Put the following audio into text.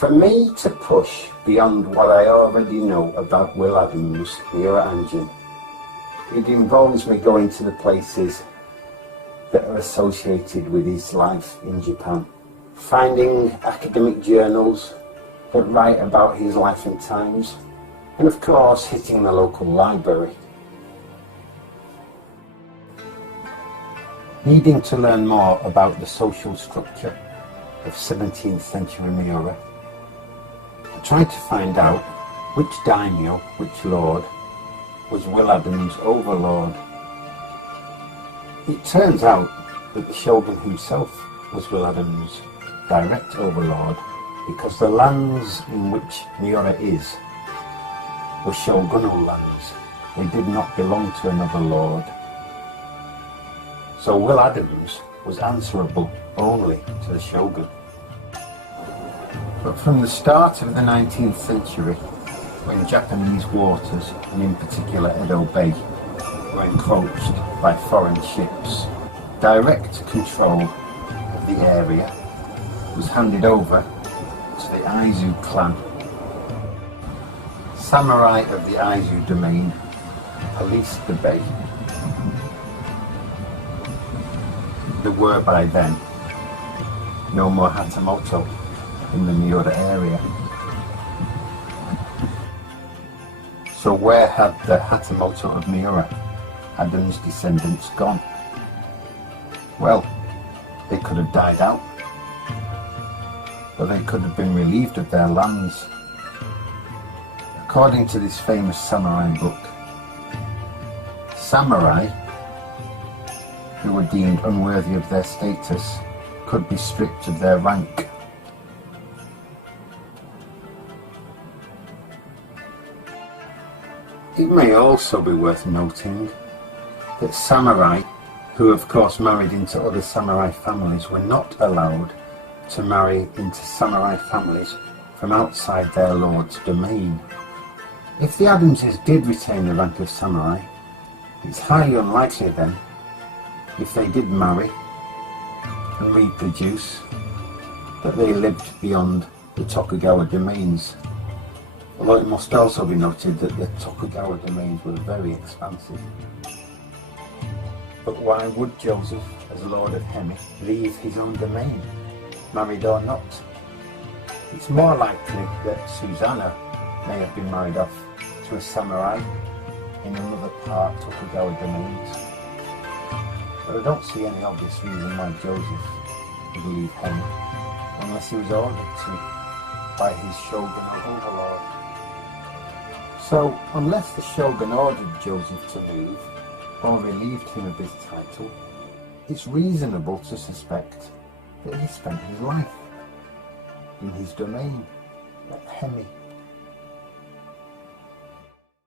For me to push beyond what I already know about Will Adams' Miura engine, it involves me going to the places that are associated with his life in Japan, finding academic journals that write about his life and times, and of course hitting the local library. Needing to learn more about the social structure of 17th century Miura, I tried to find out which daimyo, which lord, was Will Adams' overlord. It turns out that the shogun himself was Will Adams' direct overlord, because the lands in which Miura is were shogunal lands. They did not belong to another lord. So Will Adams was answerable only to the shogun. But from the start of the 19th century, when Japanese waters, and in particular Edo Bay, were encroached by foreign ships, direct control of the area was handed over to the Aizu clan. Samurai of the Aizu domain policed the bay. There were by then no more Hatamoto in the Miura area. So where had the Hatamoto of Miura, Adam's descendants, gone? Well, they could have died out, but they could have been relieved of their lands. According to this famous samurai book, samurai who were deemed unworthy of their status could be stripped of their rank. It may also be worth noting that samurai, who of course married into other samurai families, were not allowed to marry into samurai families from outside their lord's domain. If the Adamses did retain the rank of samurai, it's highly unlikely then, if they did marry and reproduce, that they lived beyond the Tokugawa domains. Although it must also be noted that the Tokugawa domains were very expansive. But why would Joseph, as Lord of Hemi, leave his own domain, married or not? It's more likely that Susanna may have been married off to a samurai in another part of Tokugawa domains. But I don't see any obvious reason why Joseph would leave Hemi, unless he was ordered to by his shogunal overlord. So, unless the shogun ordered Joseph to move, or relieved him of his title, it's reasonable to suspect that he spent his life in his domain at Hemi.